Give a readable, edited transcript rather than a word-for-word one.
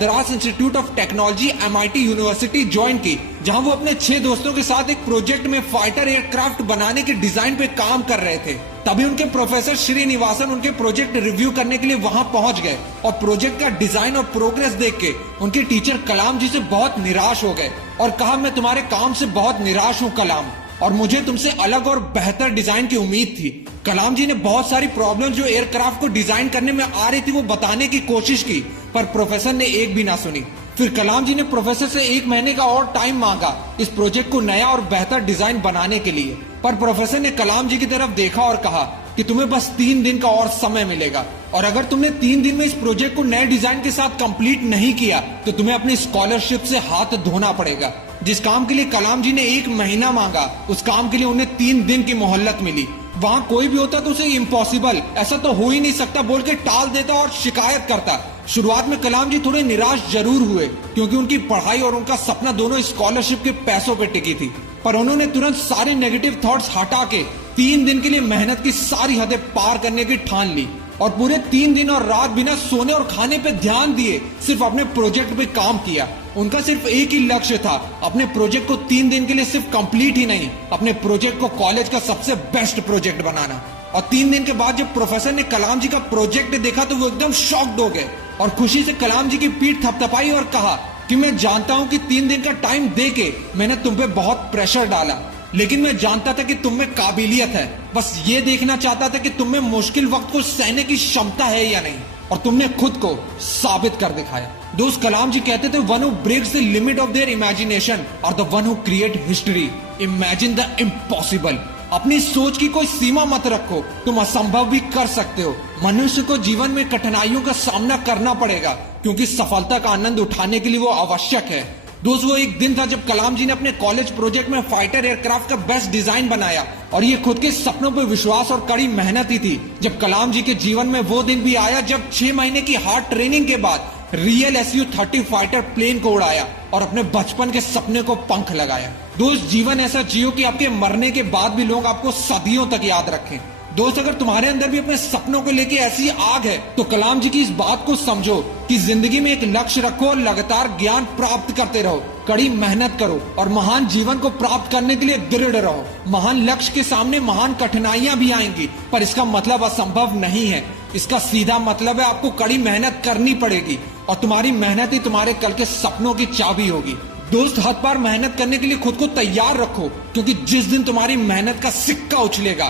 Madras institute of technology MIT university join की, जहां वो अपने 6 दोस्तों के साथ एक प्रोजेक्ट में फाइटर एयरक्राफ्ट बनाने के डिजाइन पे काम कर रहे थे। तभी उनके प्रोफेसर श्रीनिवासन उनके प्रोजेक्ट रिव्यू करने के लिए वहां पहुंच गए और प्रोजेक्ट का डिजाइन और प्रोग्रेस देख के उनके टीचर कलाम जी से बहुत निराश हो गए और कहा, मैं तुम्हारे काम से बहुत निराश हूँ कलाम, और मुझे तुमसे अलग और बेहतर डिजाइन की उम्मीद थी। कलाम जी ने बहुत सारी प्रॉब्लम जो एयरक्राफ्ट को डिजाइन करने में आ रही थी वो बताने की कोशिश की, पर प्रोफेसर ने एक भी ना सुनी। फिर कलाम जी ने प्रोफेसर से 1 महीने का और टाइम मांगा इस प्रोजेक्ट को नया और बेहतर डिजाइन बनाने के लिए, पर प्रोफेसर ने कलाम जी की तरफ देखा और कहा कि तुम्हें बस 3 दिन का और समय मिलेगा, और अगर तुमने 3 दिन में इस प्रोजेक्ट को नए डिजाइन के साथ कंप्लीट नहीं किया तो तुम्हें अपनी स्कॉलरशिप से हाथ धोना पड़ेगा। जिस काम के लिए कलाम जी ने 1 महीना मांगा, उस काम के लिए उन्हें 3 दिन की मोहलत मिली। वहाँ कोई भी होता तो उसे इम्पॉसिबल, ऐसा तो हो ही नहीं सकता बोल के टाल देता और शिकायत करता। शुरुआत में कलाम जी थोड़े निराश जरूर हुए, क्योंकि उनकी पढ़ाई और उनका सपना दोनों स्कॉलरशिप के पैसों पे टिकी थी, पर उन्होंने तुरंत सारे नेगेटिव थॉट्स हटा के 3 दिन के लिए मेहनत की सारी हदें पार करने की ठान ली और पूरे 3 दिन और रात बिना सोने और खाने पे ध्यान दिए सिर्फ अपने प्रोजेक्ट पे काम किया। उनका सिर्फ एक ही लक्ष्य था, अपने प्रोजेक्ट को 3 दिन के लिए सिर्फ कंप्लीट ही नहीं, अपने प्रोजेक्ट को कॉलेज का सबसे बेस्ट प्रोजेक्ट बनाना। और 3 दिन के बाद जब प्रोफेसर ने कलाम जी का प्रोजेक्ट देखा तो वो एकदम शॉक्ड हो गए और खुशी से कलाम जी की पीठ थपथपाई और कहा कि मैं जानता हूँ कि 3 दिन का टाइम देके मैंने तुम पे बहुत प्रेशर डाला, लेकिन मैं जानता था कि तुम में काबिलियत है। बस ये देखना चाहता था कि तुम में मुश्किल वक्त को सहने की क्षमता है या नहीं, और तुमने खुद को साबित कर दिखाया। दोस्त, कलाम जी कहते थे, one who breaks the limit of their imagination और the one who create history. Imagine the impossible. अपनी सोच की कोई सीमा मत रखो, तुम असंभव भी कर सकते हो। मनुष्य को जीवन में कठिनाइयों का सामना करना पड़ेगा, क्योंकि सफलता का आनंद उठाने के लिए वो आवश्यक है। दोस्त, वो एक दिन था जब कलाम जी ने अपने कॉलेज प्रोजेक्ट में फाइटर एयरक्राफ्ट का बेस्ट डिजाइन बनाया, और ये खुद के सपनों पर विश्वास और कड़ी मेहनत ही थी। जब कलाम जी के जीवन में वो दिन भी आया जब 6 महीने की हार्ड ट्रेनिंग के बाद रियल Su-30 फाइटर प्लेन को उड़ाया और अपने बचपन के सपने को पंख लगाया। दोस्त, जीवन ऐसा जियो कि आपके मरने के बाद भी लोग आपको सदियों तक याद रखें। दोस्त, अगर तुम्हारे अंदर भी अपने सपनों को लेके ऐसी आग है तो कलाम जी की इस बात को समझो कि जिंदगी में एक लक्ष्य रखो और लगातार ज्ञान प्राप्त करते रहो, कड़ी मेहनत करो और महान जीवन को प्राप्त करने के लिए दृढ़ रहो। महान लक्ष्य के सामने महान कठिनाइयां भी आएंगी, पर इसका मतलब असंभव नहीं है। इसका सीधा मतलब है आपको कड़ी मेहनत करनी पड़ेगी, और तुम्हारी मेहनत ही तुम्हारे कल के सपनों की चाबी होगी। दोस्त, हद पार मेहनत करने के लिए खुद को तैयार रखो, क्योंकि जिस दिन तुम्हारी मेहनत का सिक्का उछलेगा